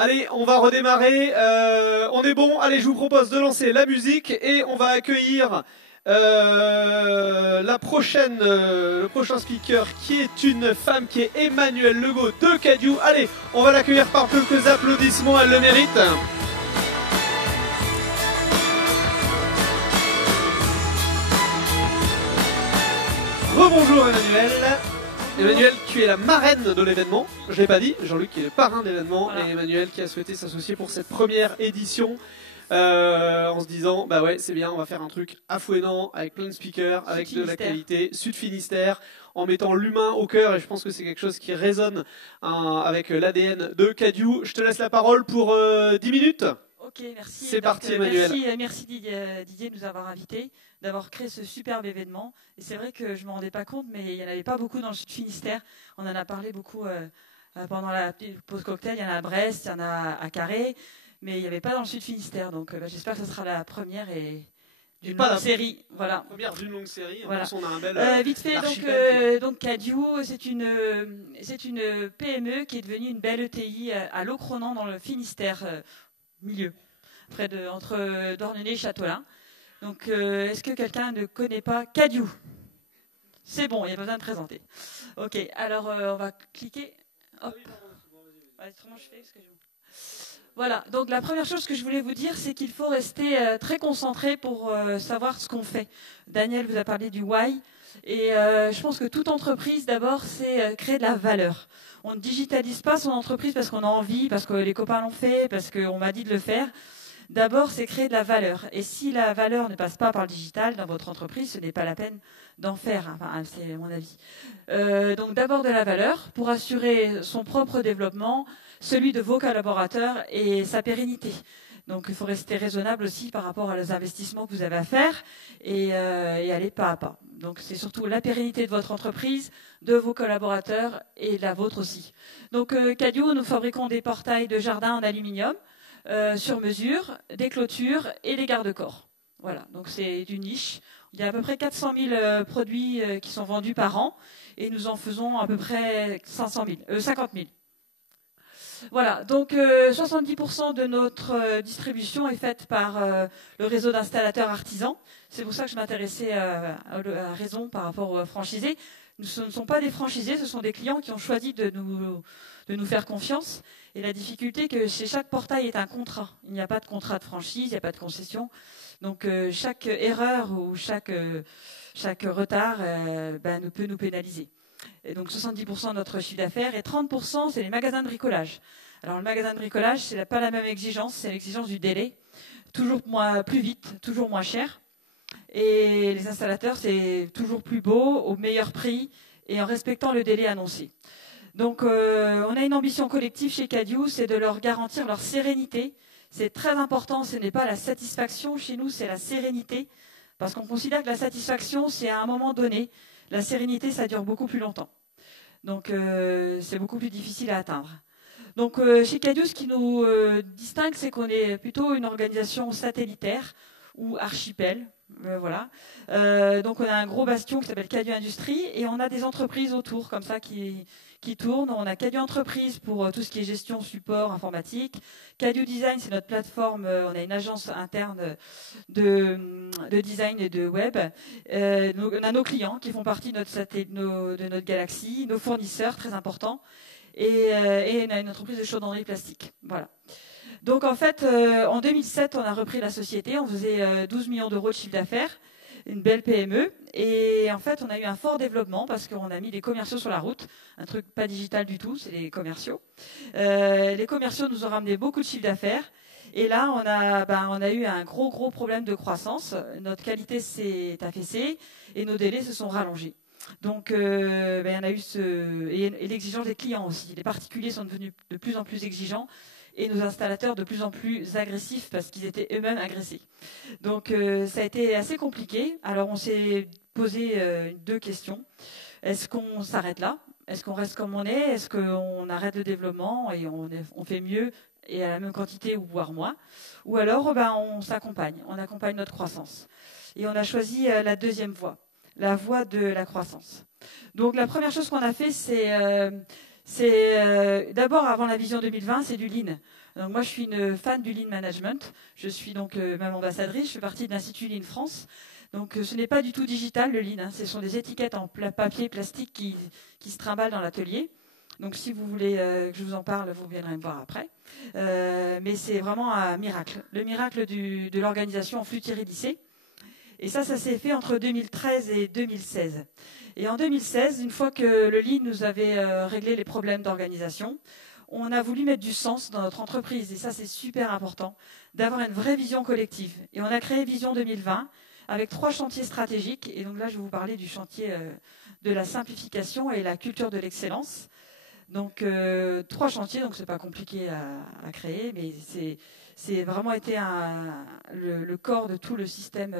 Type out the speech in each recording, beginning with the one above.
Allez, on va redémarrer. On est bon. Allez, je vous propose de lancer la musique et on va accueillir le prochain speaker qui est une femme qui est Emmanuelle Legault de Cadieux. Allez, on va l'accueillir par quelques applaudissements, elle le mérite. Rebonjour Emmanuelle. Emmanuelle, tu es la marraine de l'événement. Je ne l'ai pas dit, Jean-Luc qui est le parrain de l'événement, voilà. Et Emmanuelle qui a souhaité s'associer pour cette première édition en se disant, bah ouais, c'est bien, on va faire un truc affouénant avec plein de speakers, avec de la qualité, Sud Finistère, en mettant l'humain au cœur, et je pense que c'est quelque chose qui résonne avec l'ADN de Cadieux. Je te laisse la parole pour 10 minutes. Ok, merci. C'est parti, Emmanuelle. Merci Didier de nous avoir invités, d'avoir créé ce superbe événement. Et c'est vrai que je ne me rendais pas compte, mais il n'y en avait pas beaucoup dans le Sud Finistère. On en a parlé beaucoup pendant la pause cocktail. Il y en a à Brest, il y en a à Carré, mais il n'y avait pas dans le Sud Finistère. Donc j'espère que ce sera la première et d'une longue série. Voilà. Première d'une longue série. Voilà. On a un bel vite fait, donc Cadieux, c'est une PME qui est devenue une belle ETI à Locronan dans le Finistère. Milieu, entre Dornenay et Châteaulin. Donc, est-ce que quelqu'un ne connaît pas Cadieux? C'est bon, il n'y a pas besoin de présenter. Ok, alors on va cliquer. Hop. Voilà, donc la première chose que je voulais vous dire, c'est qu'il faut rester très concentré pour savoir ce qu'on fait. Daniel vous a parlé du why, et je pense que toute entreprise, d'abord, c'est créer de la valeur. On ne digitalise pas son entreprise parce qu'on a envie, parce que les copains l'ont fait, parce qu'on m'a dit de le faire. D'abord, c'est créer de la valeur. Et si la valeur ne passe pas par le digital dans votre entreprise, ce n'est pas la peine d'en faire. Enfin, c'est mon avis. Donc d'abord de la valeur pour assurer son propre développement, celui de vos collaborateurs et sa pérennité. Donc il faut rester raisonnable aussi par rapport aux investissements que vous avez à faire et aller pas à pas. Donc c'est surtout la pérennité de votre entreprise, de vos collaborateurs et de la vôtre aussi. Donc Cadieux, nous fabriquons des portails de jardin en aluminium sur mesure, des clôtures et des garde-corps. Voilà, donc c'est une niche. Il y a à peu près 400 000 produits qui sont vendus par an et nous en faisons à peu près 50 000. Voilà, donc 70% de notre distribution est faite par le réseau d'installateurs artisans. C'est pour ça que je m'intéressais à raison par rapport aux franchisés. Ce ne sont pas des franchisés, ce sont des clients qui ont choisi de nous faire confiance. Et la difficulté, que chez chaque portail est un contrat. Il n'y a pas de contrat de franchise, il n'y a pas de concession. Donc chaque erreur ou chaque retard peut nous pénaliser. Et donc 70% de notre chiffre d'affaires et 30% c'est les magasins de bricolage. Alors le magasin de bricolage, c'est pas la même exigence, c'est l'exigence du délai, toujours plus vite, toujours moins cher. Et les installateurs, c'est toujours plus beau, au meilleur prix et en respectant le délai annoncé. Donc on a une ambition collective chez Cadieux, c'est de leur garantir leur sérénité. C'est très important, ce n'est pas la satisfaction chez nous, c'est la sérénité, parce qu'on considère que la satisfaction, c'est à un moment donné. La sérénité, ça dure beaucoup plus longtemps. Donc, c'est beaucoup plus difficile à atteindre. Donc, chez Cadieux, ce qui nous distingue, c'est qu'on est plutôt une organisation satellitaire ou archipel. Voilà. Donc, on a un gros bastion qui s'appelle Cadieux Industrie et on a des entreprises autour, comme ça, qui tournent. On a Cadieux Entreprise pour tout ce qui est gestion, support, informatique. Cadieux Design, c'est notre plateforme. On a une agence interne de design et de web. On a nos clients qui font partie de notre galaxie, nos fournisseurs, très importants. Et on a une entreprise de chaudronnerie plastique. Voilà. Donc en fait, en 2007, on a repris la société. On faisait 12 millions d'euros de chiffre d'affaires, une belle PME. Et en fait, on a eu un fort développement parce qu'on a mis les commerciaux sur la route. Un truc pas digital du tout, c'est les commerciaux. Les commerciaux nous ont ramené beaucoup de chiffre d'affaires. Et là, on a eu un gros problème de croissance. Notre qualité s'est affaissée et nos délais se sont rallongés. Donc, il y en a eu et l'exigence des clients aussi. Les particuliers sont devenus de plus en plus exigeants et nos installateurs de plus en plus agressifs parce qu'ils étaient eux-mêmes agressés. Donc, ça a été assez compliqué. Alors, on s'est posé 2 questions. Est-ce qu'on s'arrête là? Est-ce qu'on reste comme on est? Est-ce qu'on arrête le développement et on fait mieux et à la même quantité ou voire moins? Ou alors, on s'accompagne. On accompagne notre croissance. Et on a choisi la deuxième voie, la voie de la croissance. Donc, la première chose qu'on a fait, c'est C'est d'abord, avant la vision 2020, c'est du Lean. Donc moi, je suis une fan du Lean Management. Je suis donc même ambassadrice. Je fais partie de l'Institut Lean France. Donc ce n'est pas du tout digital, le Lean. Ce sont des étiquettes en papier et plastique qui se trimballent dans l'atelier. Donc si vous voulez que je vous en parle, vous viendrez me voir après. Mais c'est vraiment un miracle. Le miracle de l'organisation en flux tiré lycée. Et ça s'est fait entre 2013 et 2016. Et en 2016, une fois que le Lean nous avait réglé les problèmes d'organisation, on a voulu mettre du sens dans notre entreprise. Et ça, c'est super important, d'avoir une vraie vision collective. Et on a créé Vision 2020 avec 3 chantiers stratégiques. Et donc là, je vais vous parler du chantier de la simplification et la culture de l'excellence. Donc 3 chantiers, donc c'est pas compliqué à créer, mais c'est vraiment été le corps de tout le système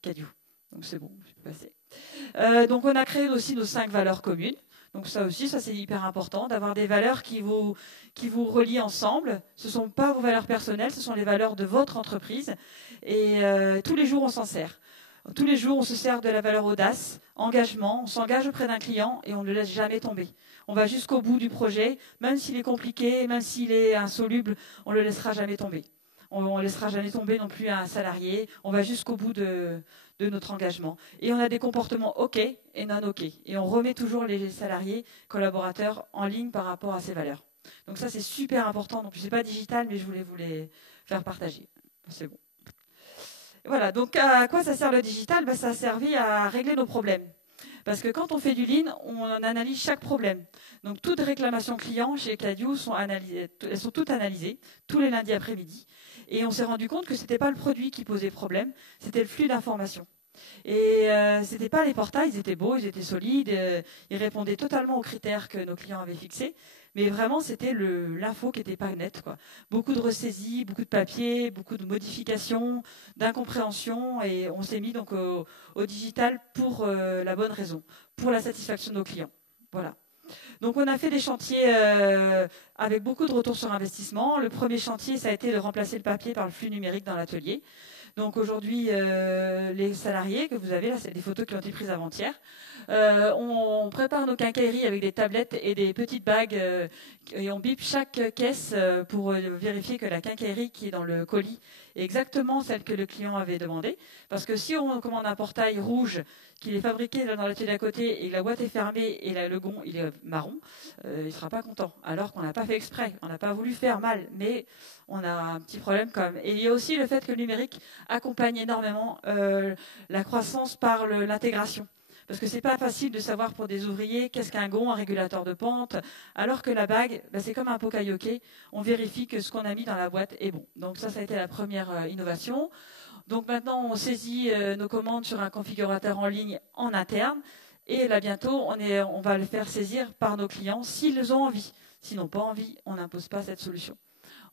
CADIO. Donc c'est bon, je peux passer. Donc on a créé aussi nos 5 valeurs communes. Donc ça aussi, ça c'est hyper important, d'avoir des valeurs qui vous relient ensemble. Ce ne sont pas vos valeurs personnelles, ce sont les valeurs de votre entreprise. Et tous les jours, on s'en sert. Tous les jours, on se sert de la valeur audace, engagement, on s'engage auprès d'un client et on ne le laisse jamais tomber. On va jusqu'au bout du projet, même s'il est compliqué, même s'il est insoluble, on ne le laissera jamais tomber. On ne laissera jamais tomber non plus un salarié, on va jusqu'au bout de notre engagement. Et on a des comportements OK et non OK. Et on remet toujours les salariés, collaborateurs en ligne par rapport à ces valeurs. Donc ça, c'est super important. Donc, ce n'est pas digital, mais je voulais vous les faire partager. C'est bon. Voilà, donc à quoi ça sert le digital? Ça a servi à régler nos problèmes. Parce que quand on fait du Lean, on analyse chaque problème. Donc toutes les réclamations clients chez CADIO sont analysées, elles sont toutes analysées tous les lundis après-midi. Et on s'est rendu compte que ce n'était pas le produit qui posait problème, c'était le flux d'informations. Et ce n'était pas les portails, ils étaient beaux, ils étaient solides, ils répondaient totalement aux critères que nos clients avaient fixés. Mais vraiment, c'était l'info qui n'était pas nette, quoi. Beaucoup de ressaisies, beaucoup de papier, beaucoup de modifications, d'incompréhension. Et on s'est mis donc au digital pour la bonne raison, pour la satisfaction de nos clients. Voilà. Donc on a fait des chantiers avec beaucoup de retours sur investissement. Le premier chantier, ça a été de remplacer le papier par le flux numérique dans l'atelier. Donc aujourd'hui, les salariés que vous avez, là, c'est des photos qui ont été prises avant-hier. On prépare nos quincailleries avec des tablettes et des petites bagues et on bip chaque caisse pour vérifier que la quincaillerie qui est dans le colis est exactement celle que le client avait demandé. Parce que si on commande un portail rouge qui est fabriqué dans l'atelier d'à côté et que la boîte est fermée et le gond il est marron, il ne sera pas content. Alors qu'on n'a pas fait exprès, on n'a pas voulu faire mal, mais on a un petit problème quand même. Et il y a aussi le fait que le numérique accompagne énormément la croissance par l'intégration. Parce que ce n'est pas facile de savoir pour des ouvriers qu'est-ce qu'un gond, un régulateur de pente, alors que la bague, c'est comme un pot cailloqué. On vérifie que ce qu'on a mis dans la boîte est bon. Donc ça a été la première innovation. Donc maintenant, on saisit nos commandes sur un configurateur en ligne en interne. Et là, bientôt, on va le faire saisir par nos clients s'ils ont envie. S'ils n'ont pas envie, on n'impose pas cette solution.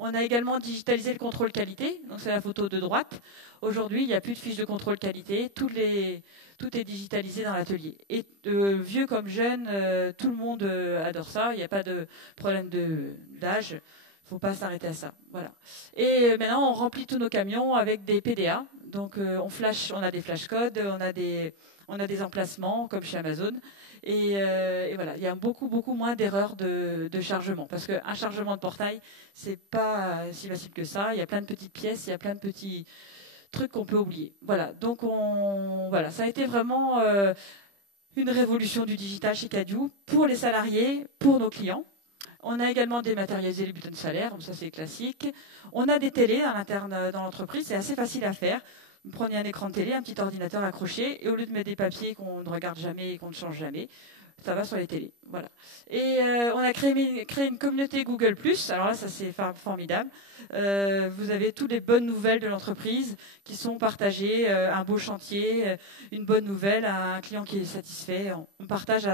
On a également digitalisé le contrôle qualité. Donc c'est la photo de droite. Aujourd'hui, il n'y a plus de fiche de contrôle qualité. Tout est digitalisé dans l'atelier. Et vieux comme jeune, tout le monde adore ça. Il n'y a pas de problème d'âge. Il ne faut pas s'arrêter à ça. Voilà. Et maintenant, on remplit tous nos camions avec des PDA. Donc on a des flashcodes, on a des emplacements comme chez Amazon. Et voilà, il y a beaucoup moins d'erreurs de chargement. Parce qu'un chargement de portail, c'est pas si facile que ça. Il y a plein de petites pièces, il y a plein de petits trucs qu'on peut oublier. Voilà, donc voilà, ça a été vraiment une révolution du digital chez CADIO pour les salariés, pour nos clients. On a également dématérialisé les bulletins de salaire, ça c'est classique. On a des télés à l'interne dans l'entreprise, c'est assez facile à faire. Vous prenez un écran de télé, un petit ordinateur accroché, et au lieu de mettre des papiers qu'on ne regarde jamais et qu'on ne change jamais, ça va sur les télés. Voilà. Et on a créé une communauté Google+. Alors là, ça c'est formidable. Vous avez toutes les bonnes nouvelles de l'entreprise qui sont partagées, un beau chantier, une bonne nouvelle, un client qui est satisfait. On partage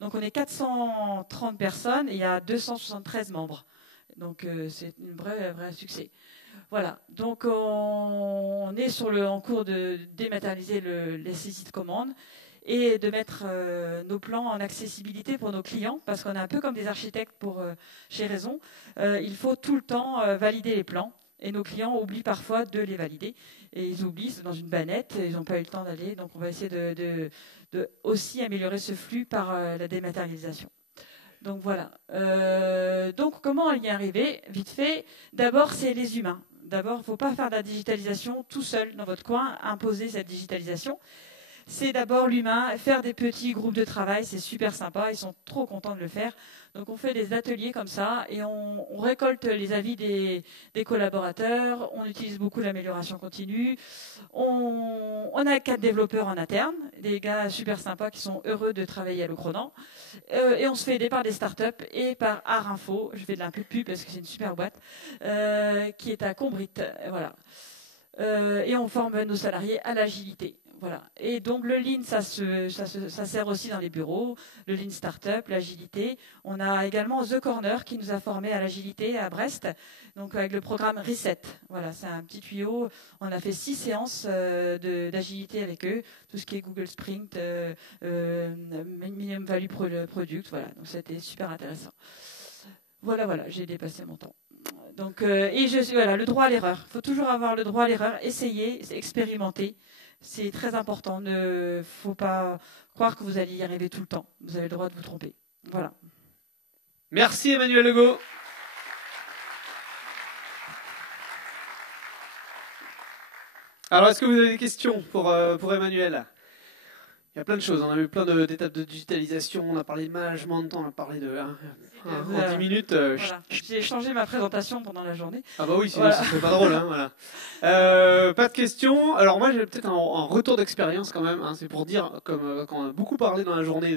donc on est 430 personnes et il y a 273 membres. Donc c'est un vrai succès. Voilà, donc on est en cours de dématérialiser les saisies de commandes et de mettre nos plans en accessibilité pour nos clients, parce qu'on est un peu comme des architectes chez Raison. Il faut tout le temps valider les plans, et nos clients oublient parfois de les valider. Et ils oublient, c'est dans une bannette, ils n'ont pas eu le temps d'aller, donc on va essayer de aussi améliorer ce flux par la dématérialisation. Donc voilà. Donc comment y arriver? Vite fait. D'abord, c'est les humains. D'abord, il ne faut pas faire de la digitalisation tout seul dans votre coin, imposer cette digitalisation. C'est d'abord l'humain, faire des petits groupes de travail, c'est super sympa, ils sont trop contents de le faire. Donc on fait des ateliers comme ça et on récolte les avis des collaborateurs, on utilise beaucoup l'amélioration continue. On a 4 développeurs en interne, des gars super sympas qui sont heureux de travailler à l'Ocronan. Et on se fait aider par des startups et par Art Info, je fais de la pub parce que c'est une super boîte, qui est à Combrit. Voilà. Et on forme nos salariés à l'agilité. Voilà. Et donc le Lean, ça sert aussi dans les bureaux, le Lean Startup, l'agilité. On a également The Corner qui nous a formés à l'agilité à Brest, donc avec le programme Reset. Voilà, c'est un petit tuyau. On a fait 6 séances d'agilité avec eux, tout ce qui est Google Sprint, Minimum Value Product. Voilà, donc c'était super intéressant. Voilà, j'ai dépassé mon temps. Donc, voilà, le droit à l'erreur. Il faut toujours avoir le droit à l'erreur, essayer, expérimenter. C'est très important. Il ne faut pas croire que vous allez y arriver tout le temps. Vous avez le droit de vous tromper. Voilà. Merci Emmanuel Legault. Alors, est-ce que vous avez des questions pour Emmanuel? Il y a plein de choses. On a eu plein d'étapes de digitalisation. On a parlé de management, on a parlé de... en 10 minutes. Voilà. J'ai changé ma présentation pendant la journée. Ah bah oui, sinon ça serait pas drôle. Hein, voilà. Pas de questions. Alors moi j'ai peut-être un retour d'expérience quand même. Hein, c'est pour dire, comme quand on a beaucoup parlé dans la journée,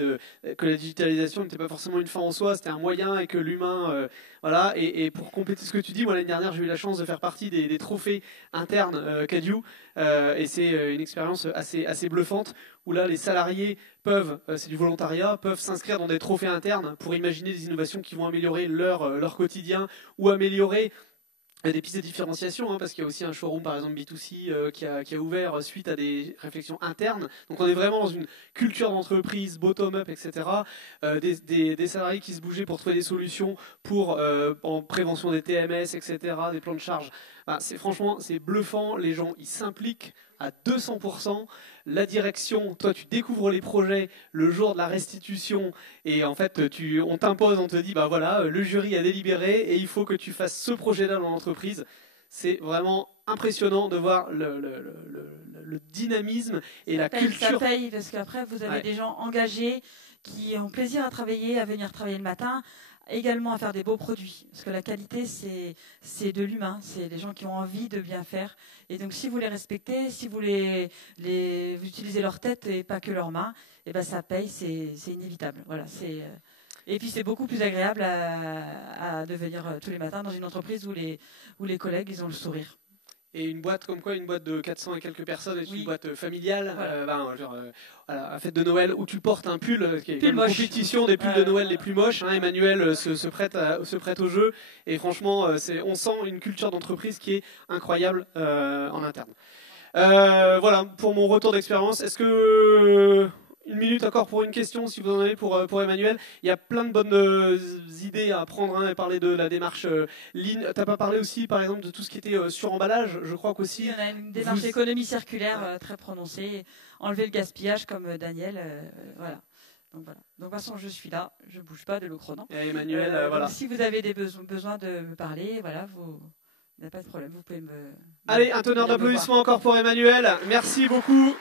que la digitalisation n'était pas forcément une fin en soi, c'était un moyen et que l'humain... voilà. Et pour compléter ce que tu dis, moi l'année dernière j'ai eu la chance de faire partie des trophées internes Cadieu. Et c'est une expérience assez bluffante où là les salariés peuvent, c'est du volontariat, peuvent s'inscrire dans des trophées internes pour imaginer des innovations qui vont améliorer leur quotidien ou améliorer des pistes de différenciation, hein, parce qu'il y a aussi un showroom par exemple B2C qui a ouvert suite à des réflexions internes. Donc on est vraiment dans une culture d'entreprise, bottom-up, etc. Des salariés qui se bougeaient pour trouver des solutions pour en prévention des TMS, etc., des plans de charge. Franchement, c'est bluffant, les gens ils s'impliquent à 200%. La direction, toi tu découvres les projets le jour de la restitution et en fait on t'impose, on te dit bah voilà, le jury a délibéré et il faut que tu fasses ce projet-là dans l'entreprise. C'est vraiment impressionnant de voir le dynamisme et la culture. Ça paye parce qu'après vous avez des gens engagés qui ont plaisir à travailler, à venir travailler le matin, également à faire des beaux produits. Parce que la qualité, c'est de l'humain, c'est des gens qui ont envie de bien faire. Et donc si vous les respectez, si vous vous utilisez leur tête et pas que leurs mains, et ben ça paye, c'est inévitable. Voilà, et puis c'est beaucoup plus agréable de venir tous les matins dans une entreprise où les collègues ils ont le sourire. Et une boîte comme quoi, une boîte de 400 et quelques personnes est une boîte familiale, à fête de Noël où tu portes un pull qui est une compétition des pulls de Noël les plus moches. Hein, Emmanuel se prête au jeu et franchement, on sent une culture d'entreprise qui est incroyable en interne. Voilà pour mon retour d'expérience. Est-ce que une minute encore pour une question, si vous en avez pour Emmanuel. Il y a plein de bonnes idées à prendre, hein, et parler de la démarche Lean. T'as pas parlé aussi, par exemple, de tout ce qui était sur-emballage. Je crois qu'aussi... On a une démarche économie circulaire très prononcée. Enlever le gaspillage, comme Daniel. Voilà. Donc voilà. Donc de toute façon, je suis là. Je ne bouge pas de l'Ocronan. Et Emmanuel, voilà. Si vous avez besoin de me parler, voilà, il n'y a pas de problème. Vous pouvez me... Allez, un tonnerre d'applaudissements encore pour Emmanuel. Merci beaucoup.